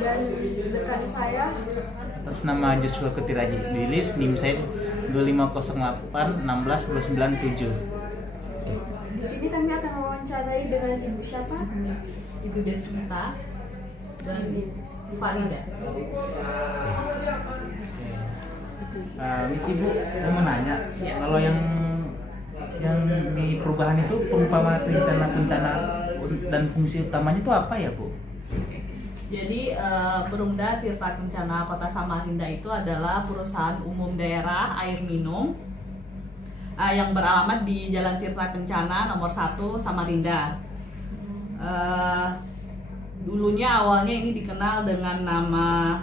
dan rekan saya Atas nama Joshua Ketiraji Dilis, NIM saya 2508 16 297. di sini kami akan mewawancarai dengan Ibu siapa? Ibu Deswita dan Ibu Farida. Misi Bu, saya mau nanya, Ya. kalau yang di perubahan itu perumpamaan rencana bencana dan fungsi utamanya itu apa ya Bu? Jadi Perumda Tirta Kencana Kota Samarinda itu adalah perusahaan umum daerah air minum yang beralamat di Jalan Tirta Kencana nomor 1 Samarinda. Dulunya awalnya ini dikenal dengan nama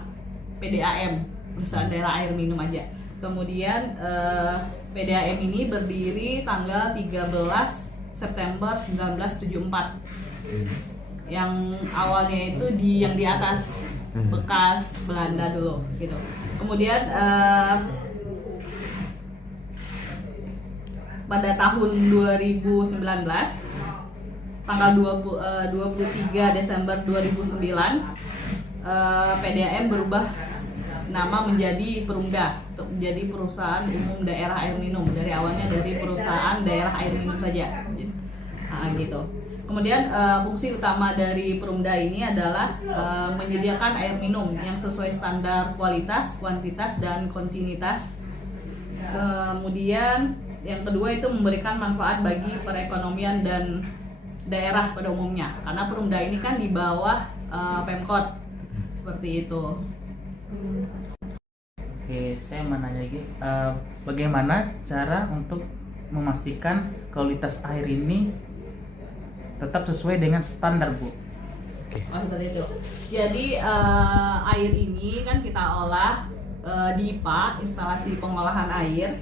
PDAM, perusahaan daerah air minum aja. Kemudian PDAM ini berdiri tanggal 13 September 1974. Yang awalnya itu yang di atas bekas Belanda dulu gitu. Kemudian pada tahun 2019 tanggal 23 Desember 2009 PDAM berubah nama menjadi Perumda untuk menjadi perusahaan umum daerah air minum. Dari awalnya dari perusahaan daerah air minum saja gitu. Kemudian fungsi utama dari Perumda ini adalah menyediakan air minum yang sesuai standar kualitas, kuantitas, dan kontinuitas. Kemudian yang kedua itu memberikan manfaat bagi perekonomian dan daerah pada umumnya. Karena Perumda ini kan di bawah Pemkot, seperti itu. Oke, saya mau nanya lagi, bagaimana cara untuk memastikan kualitas air ini tetap sesuai dengan standar Bu? Oh, seperti itu. Jadi air ini kan kita olah di IPA, instalasi pengolahan air.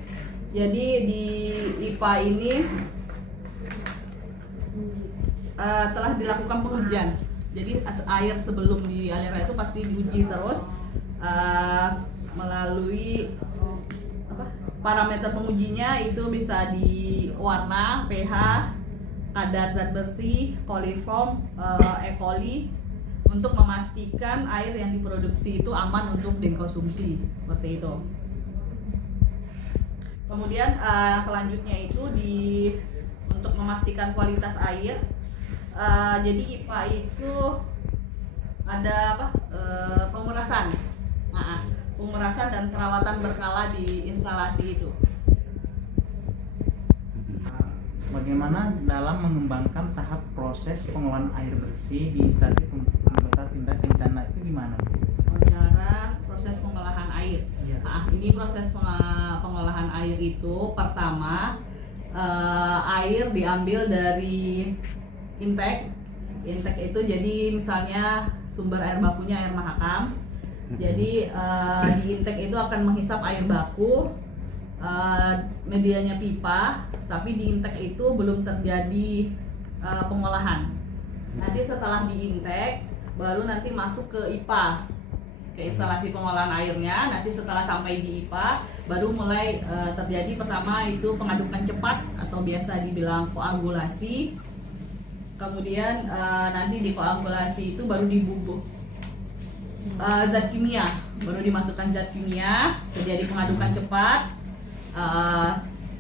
Jadi di IPA ini telah dilakukan pengujian. Jadi air sebelum dialirkan itu pasti diuji terus melalui parameter pengujinya itu bisa di warna, pH, kadar zat besi, koliform, E. coli untuk memastikan air yang diproduksi itu aman untuk dikonsumsi, seperti itu. Kemudian selanjutnya itu untuk memastikan kualitas air. Jadi IPA itu ada pemerasan, pemerasan dan perawatan berkala di instalasi itu. Bagaimana dalam mengembangkan tahap proses pengolahan air bersih di instalasi Perumda Tirta Kencana itu gimana Bu? Cara proses pengolahan air. Iya. Ini proses pengolahan air itu pertama air diambil dari intake. Intake itu jadi misalnya sumber air bakunya air Mahakam. Jadi di intake itu akan menghisap air baku, medianya pipa, tapi di intake itu belum terjadi pengolahan. Nanti setelah di intake baru nanti masuk ke IPA, ke instalasi pengolahan airnya. Nanti setelah sampai di IPA baru mulai terjadi pertama itu pengadukan cepat atau biasa dibilang koagulasi. Kemudian nanti di koagulasi itu baru dibubuk zat kimia, baru dimasukkan zat kimia, terjadi pengadukan cepat.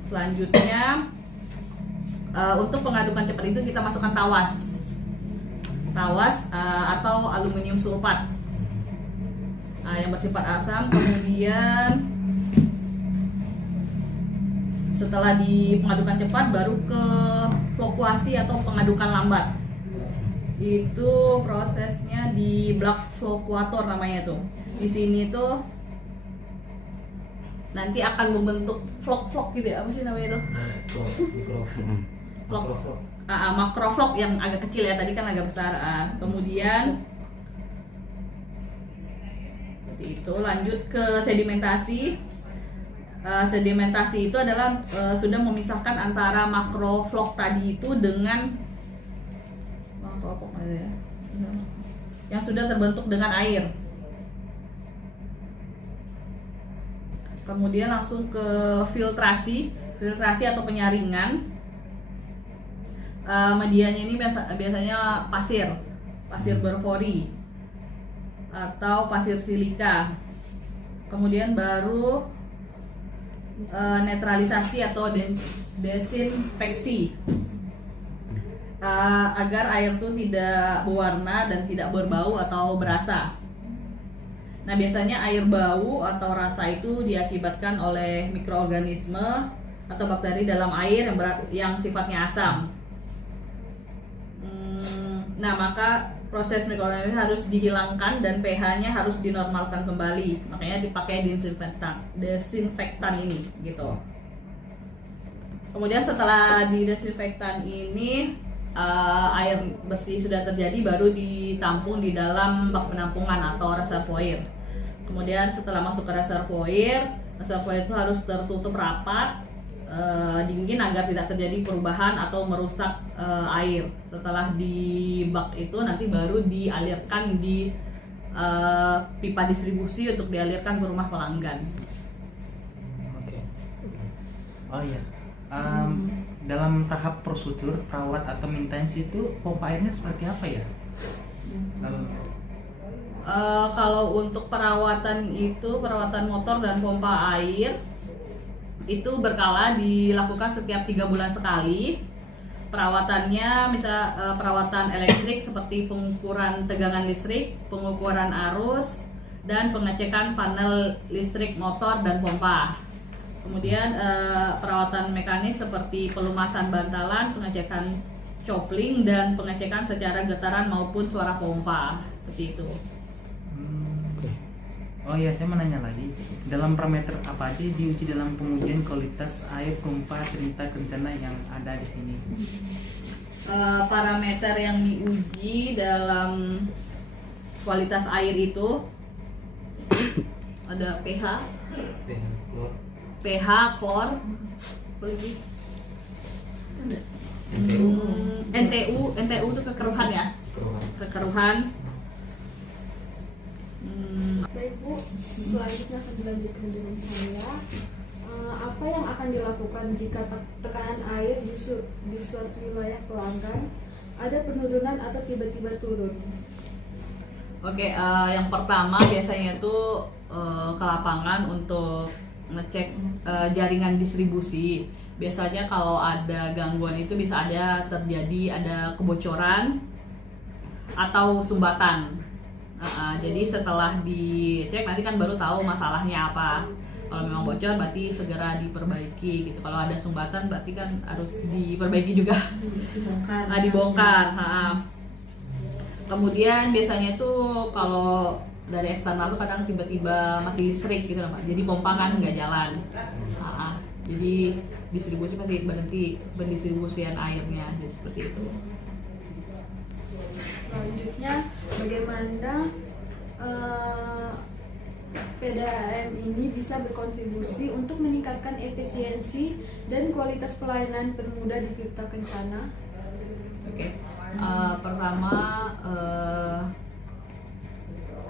Selanjutnya untuk pengadukan cepat itu kita masukkan tawas atau aluminium sulfat yang bersifat asam. Kemudian setelah di pengadukan cepat baru ke fluktuasi atau pengadukan lambat. Itu prosesnya di block fluktuator namanya tuh. Di sini tuh nanti akan membentuk vlog gitu ya, apa sih namanya tuh? Makroflok yang agak kecil ya, tadi kan agak besar. Kemudian seperti itu, lanjut ke sedimentasi. Sedimentasi itu adalah sudah memisahkan antara makroflok tadi itu dengan yang sudah terbentuk dengan air. Kemudian langsung ke filtrasi atau penyaringan. Medianya ini biasanya pasir berpori. atau pasir silika. Kemudian baru netralisasi atau desinfeksi agar air itu tidak berwarna dan tidak berbau atau berasa. Nah, biasanya air bau atau rasa itu diakibatkan oleh mikroorganisme atau bakteri dalam air yang sifatnya asam. Nah, maka proses mikroorganisme harus dihilangkan dan pH-nya harus dinormalkan kembali. Makanya dipakai desinfektan ini gitu. Kemudian setelah didesinfektan ini air bersih sudah terjadi, baru ditampung di dalam bak penampungan atau reservoir. Kemudian setelah masuk ke reservoir itu harus tertutup rapat, dingin agar tidak terjadi perubahan atau merusak air. Setelah di bak itu nanti baru dialirkan di pipa distribusi untuk dialirkan ke rumah pelanggan. Oke. Oh iya. Dalam tahap prosedur perawat atau maintenance itu pompa airnya seperti apa ya? Kalau untuk perawatan motor dan pompa air itu berkala dilakukan setiap 3 bulan sekali. Perawatannya perawatan elektrik seperti pengukuran tegangan listrik, pengukuran arus, dan pengecekan panel listrik motor dan pompa. Kemudian perawatan mekanis seperti pelumasan bantalan, pengecekan coupling, dan pengecekan secara getaran maupun suara pompa, seperti itu. Oh iya, saya mau nanya lagi, dalam parameter apa aja diuji dalam pengujian kualitas air pompa cerita kencana yang ada di sini? Parameter yang diuji dalam kualitas air itu ada pH, klor, NTU itu kekeruhan ya, kekeruhan. Baik Bu, selanjutnya akan dilanjutkan dengan saya. Apa yang akan dilakukan jika tekanan air di suatu wilayah pelanggan ada penurunan atau tiba-tiba turun? Oke, yang pertama biasanya itu ke lapangan untuk ngecek jaringan distribusi. Biasanya kalau ada gangguan itu bisa ada kebocoran atau sumbatan. Jadi setelah dicek nanti kan baru tahu masalahnya apa. Kalau memang bocor berarti segera diperbaiki gitu. Kalau ada sumbatan berarti kan harus diperbaiki juga. Dibongkar. Kemudian biasanya tuh kalau dari eksternal tuh kadang tiba-tiba mati listrik gitu loh Pak. Jadi pompa kan nggak jalan. Jadi distribusi pasti berhenti pendistribusian airnya, jadi seperti itu. Selanjutnya, bagaimana PDAM ini bisa berkontribusi untuk meningkatkan efisiensi dan kualitas pelayanan pemuda di Tirta Kencana? Oke. Pertama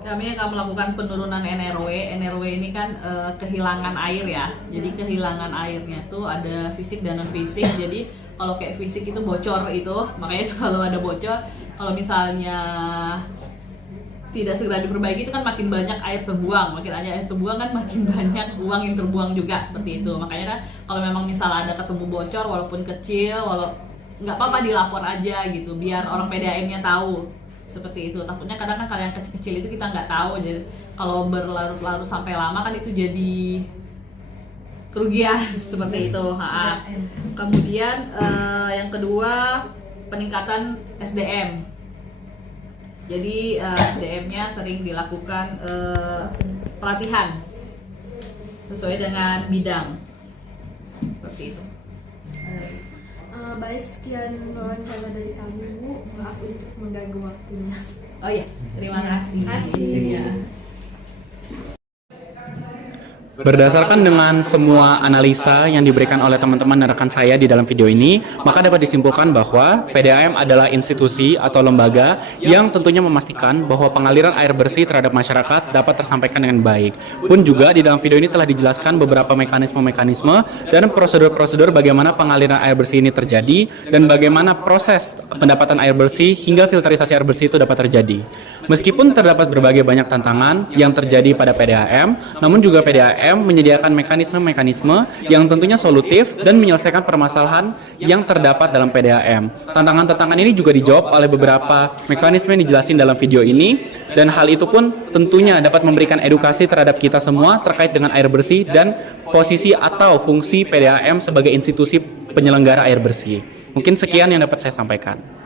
kami akan melakukan penurunan NRW. NRW ini kan kehilangan air ya. Jadi kehilangan airnya tuh ada fisik dan non fisik. Jadi kalau kayak fisik itu bocor itu, makanya kalau ada bocor, kalau misalnya tidak segera diperbaiki itu kan makin banyak air terbuang, makin banyak air terbuang kan makin banyak uang yang terbuang juga, seperti itu. Makanya kan kalau memang misalnya ada ketemu bocor walaupun kecil, nggak apa-apa dilapor aja gitu, biar orang PDAM-nya tahu, seperti itu. Takutnya kadang kan kalau yang kecil-kecil itu kita nggak tahu, jadi kalau berlarut-larut sampai lama kan itu jadi kerugian seperti itu. Kemudian yang kedua, peningkatan SDM. Jadi SDM-nya sering dilakukan pelatihan sesuai dengan bidang, seperti itu. Baik, sekian wawancara dari kami Bu. Maaf untuk mengganggu waktunya. Oh iya, terima kasih. Terima kasih. Ya. Berdasarkan dengan semua analisa yang diberikan oleh teman-teman dan rekan saya di dalam video ini, maka dapat disimpulkan bahwa PDAM adalah institusi atau lembaga yang tentunya memastikan bahwa pengaliran air bersih terhadap masyarakat dapat tersampaikan dengan baik. Pun juga di dalam video ini telah dijelaskan beberapa mekanisme-mekanisme dan prosedur-prosedur bagaimana pengaliran air bersih ini terjadi dan bagaimana proses pendapatan air bersih hingga filterisasi air bersih itu dapat terjadi. Meskipun terdapat berbagai banyak tantangan yang terjadi pada PDAM, namun juga PDAM menyediakan mekanisme-mekanisme yang tentunya solutif dan menyelesaikan permasalahan yang terdapat dalam PDAM. Tantangan-tantangan ini juga dijawab oleh beberapa mekanisme yang dijelasin dalam video ini, dan hal itu pun tentunya dapat memberikan edukasi terhadap kita semua terkait dengan air bersih dan posisi atau fungsi PDAM sebagai institusi penyelenggara air bersih. Mungkin sekian yang dapat saya sampaikan.